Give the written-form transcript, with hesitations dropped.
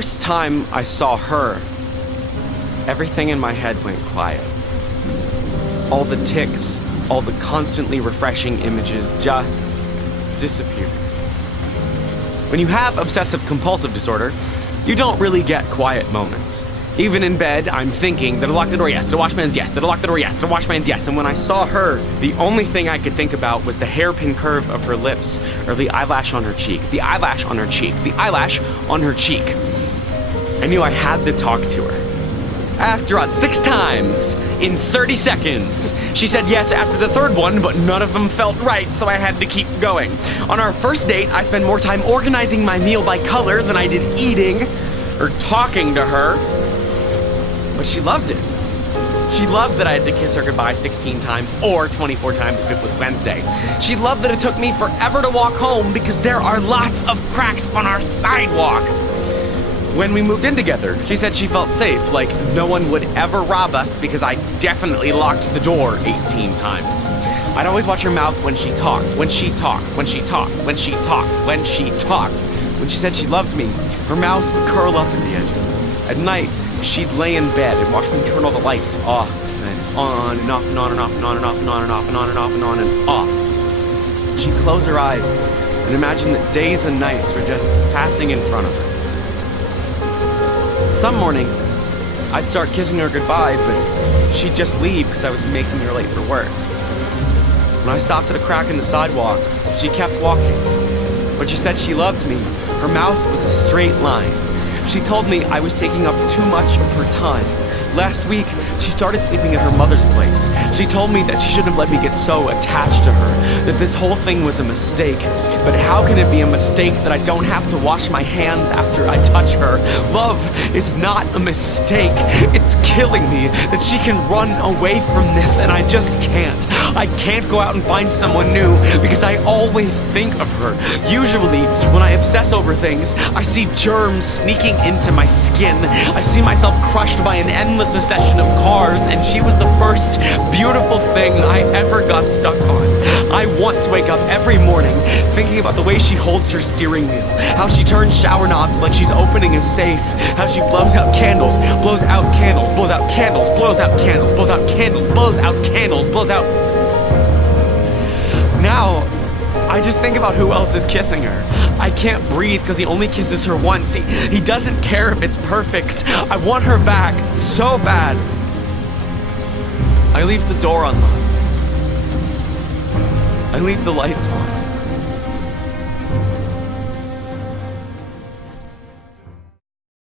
first time I saw her, everything in my head went quiet. All the tics, all the constantly refreshing images just disappeared. When you have obsessive-compulsive disorder, you don't really get quiet moments. Even in bed, I'm thinking, did I lock the door? Yes. Did I wash my hands? Yes. Did I lock the door? Yes. Did I wash my hands? Yes. And when I saw her, the only thing I could think about was the hairpin curve of her lips, or the eyelash on her cheek. The eyelash on her cheek. The eyelash on her cheek. I knew I had to talk to her. I asked her out 6 times in 30 seconds. She said yes after the 3rd one, but none of them felt right, so I had to keep going. On our first date, I spent more time organizing my meal by color than I did eating or talking to her. But she loved it. She loved that I had to kiss her goodbye 16 times or 24 times if it was Wednesday. She loved that it took me forever to walk home because there are lots of cracks on our sidewalk. When we moved in together, she said she felt safe, like no one would ever rob us because I definitely locked the door 18 times. I'd always watch her mouth when she talked, when she talked, when she talked, when she talked, when she talked. When she said she loved me, her mouth would curl up in the edges. At night, she'd lay in bed and watch me turn all the lights off and on and off and on and off and on and off and on and off and on and off and on and off. She'd close her eyes and imagine that days and nights were just passing in front of her. Some mornings, I'd start kissing her goodbye, but she'd just leave because I was making her late for work. When I stopped at a crack in the sidewalk, she kept walking. When she said she loved me, her mouth was a straight line. She told me I was taking up too much of her time. Last week, she started sleeping at her mother's place. She told me that she shouldn't have let me get so attached to her, that this whole thing was a mistake. But how can it be a mistake that I don't have to wash my hands after I touch her? Love is not a mistake. It's killing me that she can run away from this and I just can't. I can't go out and find someone new because I always think of her. Usually, when I obsess over things, I see germs sneaking into my skin. I see myself crushed by an endless succession of cars, and she was the first beautiful thing I ever got stuck on. I want to wake up every morning thinking about the way she holds her steering wheel, how she turns shower knobs like she's opening a safe, how she blows out candles, blows out candles, blows out candles, blows out candles, blows out candles, blows out candles, blows out... Now, I just think about who else is kissing her. I can't breathe because he only kisses her once. He doesn't care if it's perfect. I want her back so bad. I leave the door unlocked. I leave the lights on.